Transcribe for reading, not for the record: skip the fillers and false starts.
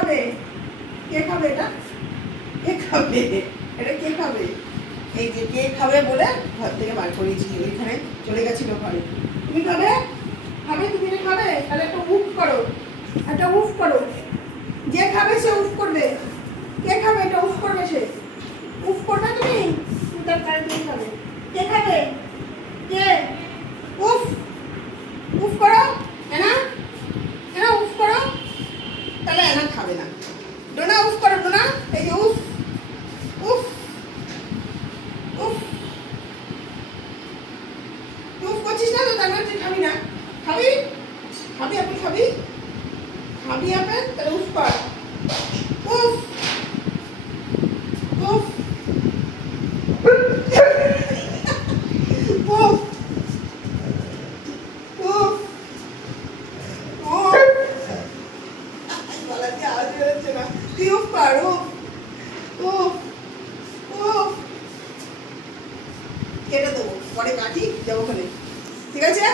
খাবে? কে খাবে এটা? কে খাবে? এটা কে খাবে? এই যে কে খাবে বলে ঘর থেকে বার করেছি, ওইখানে চলে গেছিল ঘরে। তুমি খাবে? খাবে? তুমি এটা খাবে? তাহলে একটা উফ করো, একটা উফ করো। যে খাবে সে উফ করবে। কে খাবে এটা? উফ করবে সে। উফ করবে তুমি? তাহলে তুমি খাবে। কে খাবে? কে? উফ উফ করো। এনা এনা উফ করো। তাহলে এনা খাবে না। ডোনা উফ করো, ডোনা। এই যে উফ উফ উফ। উফ করছিস না তো, তার মানে তুই খাবি না। খাবি? খাবি আপেল? খাবি? খাবি আপেল? তাহলে উফ কর। উফ উফ উফ উফ উফ। গলা দিয়ে আওয়াজ বেরোচ্ছে না। তুই উফ কর। উফ উফ উফ। কেটে দেবো, পরে কাটি যাবো ওখানে। ঠিক আছে?